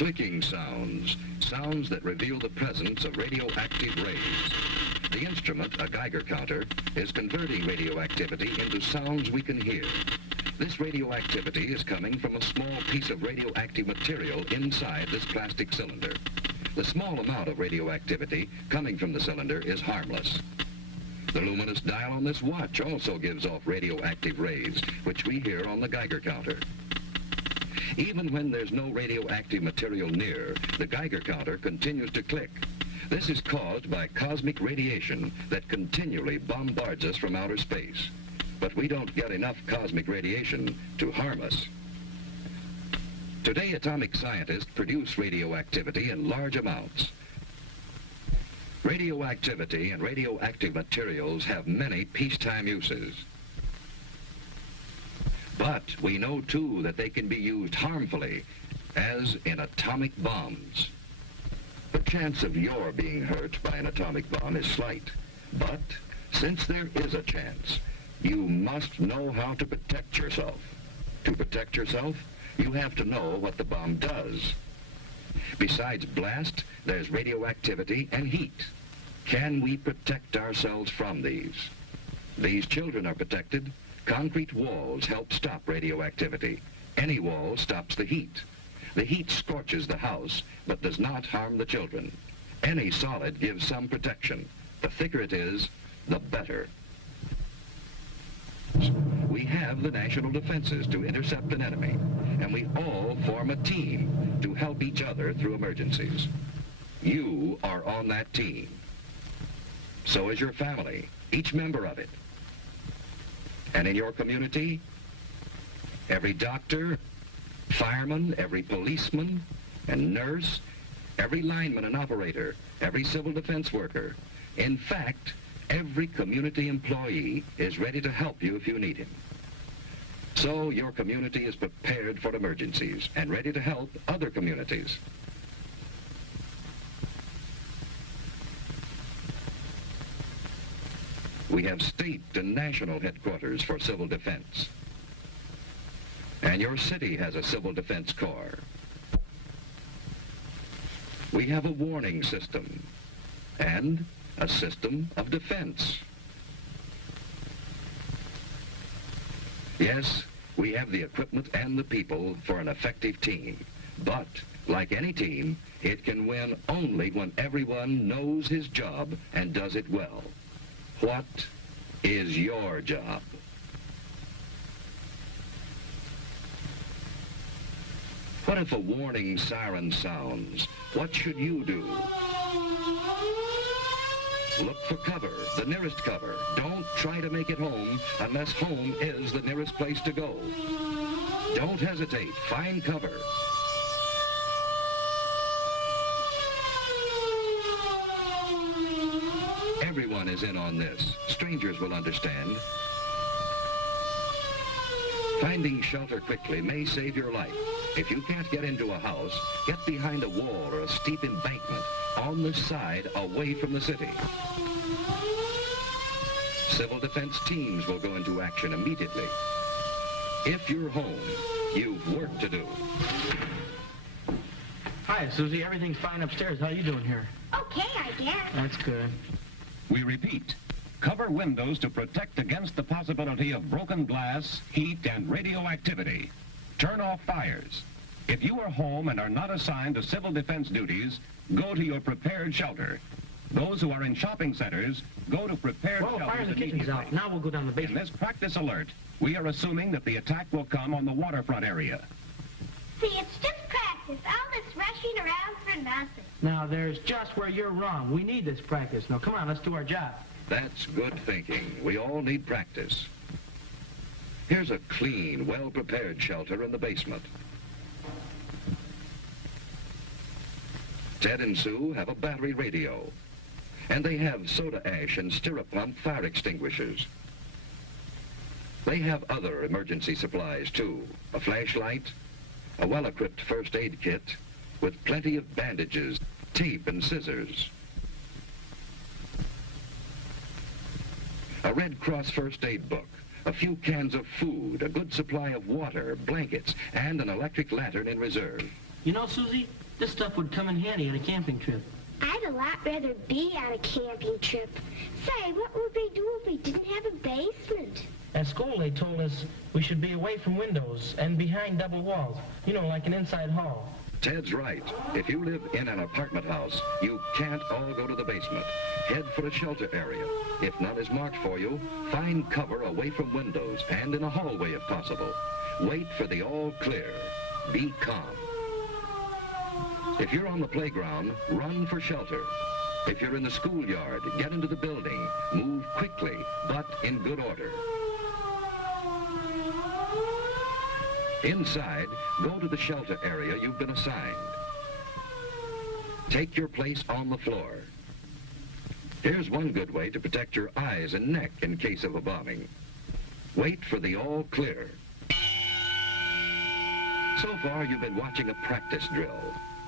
Clicking sounds, sounds that reveal the presence of radioactive rays. The instrument, a Geiger counter, is converting radioactivity into sounds we can hear. This radioactivity is coming from a small piece of radioactive material inside this plastic cylinder. The small amount of radioactivity coming from the cylinder is harmless. The luminous dial on this watch also gives off radioactive rays, which we hear on the Geiger counter. Even when there's no radioactive material near, the Geiger counter continues to click. This is caused by cosmic radiation that continually bombards us from outer space. But we don't get enough cosmic radiation to harm us. Today, atomic scientists produce radioactivity in large amounts. Radioactivity and radioactive materials have many peacetime uses. But we know, too, that they can be used harmfully, as in atomic bombs. The chance of your being hurt by an atomic bomb is slight. But since there is a chance, you must know how to protect yourself. To protect yourself, you have to know what the bomb does. Besides blast, there's radioactivity and heat. Can we protect ourselves from these? These children are protected. Concrete walls help stop radioactivity. Any wall stops the heat. The heat scorches the house, but does not harm the children. Any solid gives some protection. The thicker it is, the better. We have the national defenses to intercept an enemy, and we all form a team to help each other through emergencies. You are on that team. So is your family, each member of it. And in your community, every doctor, fireman, every policeman and nurse, every lineman and operator, every civil defense worker, in fact, every community employee is ready to help you if you need him. So your community is prepared for emergencies and ready to help other communities. We have state and national headquarters for civil defense. And your city has a civil defense corps. We have a warning system and a system of defense. Yes, we have the equipment and the people for an effective team. But, like any team, it can win only when everyone knows his job and does it well. What is your job? What if a warning siren sounds? What should you do? Look for cover, the nearest cover. Don't try to make it home unless home is the nearest place to go. Don't hesitate. Find cover. Everyone is in on this. Strangers will understand. Finding shelter quickly may save your life. If you can't get into a house, get behind a wall or a steep embankment on the side away from the city. Civil defense teams will go into action immediately. If you're home, you've work to do. Hi, Susie. Everything's fine upstairs. How you doing here? Okay, I guess. That's good. We repeat, cover windows to protect against the possibility of broken glass, heat, and radioactivity. Turn off fires. If you are home and are not assigned to civil defense duties, go to your prepared shelter. Those who are in shopping centers, go to prepared Well, shelters fire the kitchen's immediately. out. Now we'll go down the In basement. this practice alert, we are assuming that the attack will come on the waterfront area. See, it's just practice. All this rushing around for nothing. Now, there's just where you're wrong. We need this practice. Now, come on, let's do our job. That's good thinking. We all need practice. Here's a clean, well-prepared shelter in the basement. Ted and Sue have a battery radio. And they have soda ash and stirrup pump fire extinguishers. They have other emergency supplies, too. A flashlight, a well-equipped first aid kit with plenty of bandages, tape, and scissors. A Red Cross first aid book, a few cans of food, a good supply of water, blankets, and an electric lantern in reserve. You know, Susie, This stuff would come in handy at a camping trip. I'd a lot rather be on a camping trip. Say, what would we do if we didn't have a basement? At school, they told us we should be away from windows and behind double walls. You know, like an inside hall. Ted's right. If you live in an apartment house, you can't all go to the basement. Head for a shelter area. If none is marked for you, find cover away from windows and in a hallway if possible. Wait for the all clear. Be calm. If you're on the playground, run for shelter. If you're in the schoolyard, get into the building. Move quickly, but in good order. Inside, go to the shelter area you've been assigned. Take your place on the floor. Here's one good way to protect your eyes and neck in case of a bombing. Wait for the all clear. So far, you've been watching a practice drill.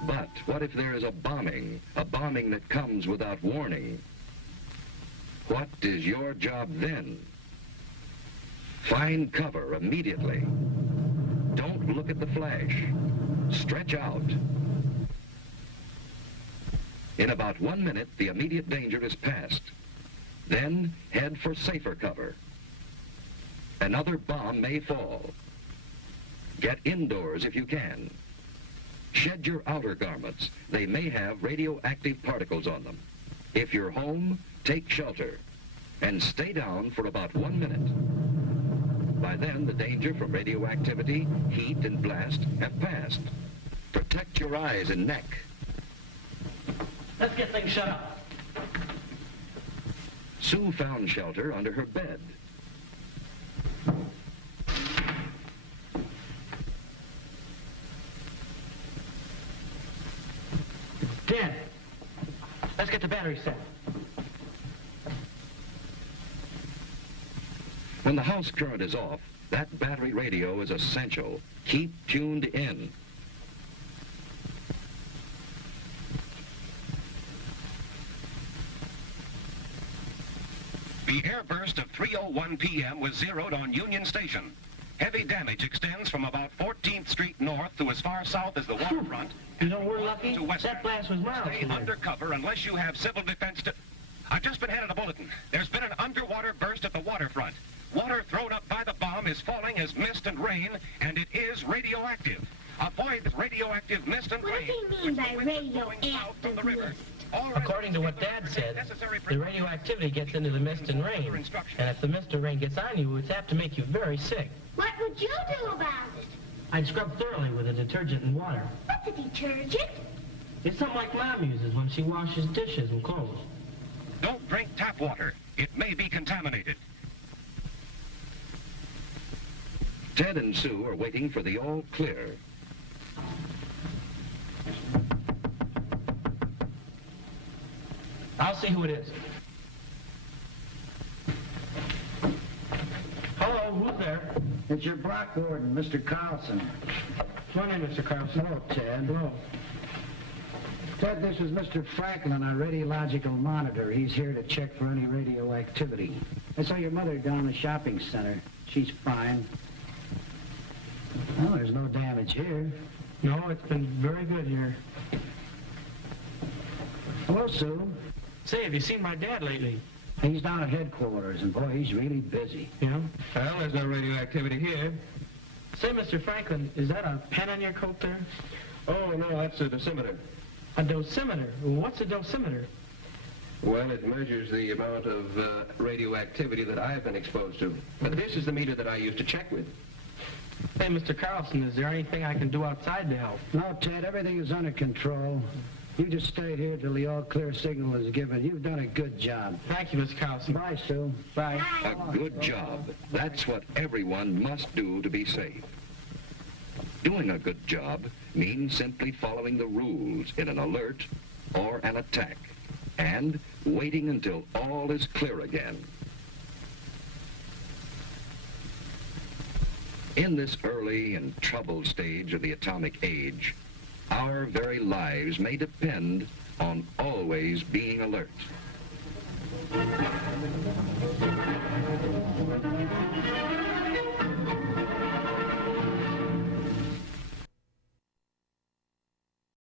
But what if there is a bombing that comes without warning? What is your job then? Find cover immediately. Don't look at the flash. Stretch out. In about 1 minute, the immediate danger is past. Then head for safer cover. Another bomb may fall. Get indoors if you can. Shed your outer garments. They may have radioactive particles on them. If you're home, take shelter and stay down for about 1 minute. By then, the danger from radioactivity, heat, and blast have passed. Protect your eyes and neck. Let's get things shut up. Sue found shelter under her bed. Dad, let's get the battery set. When the house current is off, that battery radio is essential. Keep tuned in. The airburst of 3:01 p.m. was zeroed on Union Station. Heavy damage extends from about 14th Street north to as far south as the waterfront. You know, we're lucky. To west. That blast was miles Stay from here. under cover unless you have civil defense to... I've just been handed a bulletin. There's been an underwater burst at the waterfront. Water thrown up by the bomb is falling as mist and rain, and it is radioactive. Avoid the radioactive mist and What rain. does he mean by which is going south from the radioactive river. mist? All According to what Dad said, the radioactivity gets into the mist and rain. And if the mist or rain gets on you, it's apt to make you very sick. What would you do about it? I'd scrub thoroughly with a detergent and water. What's a detergent? It's something like Mom uses when she washes dishes and clothes. Don't drink tap water. It may be contaminated. Ted and Sue are waiting for the all clear. I'll see who it is. Hello, who's there? It's your block warden, Mr. Carlson. Come on in, Mr. Carlson. Hello, Ted. Hello. Ted, this is Mr. Franklin, our radiological monitor. He's here to check for any radioactivity. I saw your mother down in the shopping center. She's fine. Well, there's no damage here. No, it's been very good here. Hello, Sue. Say, have you seen my dad lately? He's down at headquarters, and boy, he's really busy. Yeah? Well, there's no radioactivity here. Say, Mr. Franklin, is that a pen on your coat there? Oh, no, that's a dosimeter. A dosimeter? What's a dosimeter? Well, it measures the amount of radioactivity that I've been exposed to. But this is the meter that I use to check with. Hey, Mr. Carlson, is there anything I can do outside to help? No, Ted, everything is under control. You just stay here till the all-clear signal is given. You've done a good job. Thank you, Mr. Carlson. Bye, Sue. Bye. A good job. That's what everyone must do to be safe. Doing a good job means simply following the rules in an alert or an attack and waiting until all is clear again. In this early and troubled stage of the atomic age, our very lives may depend on always being alert.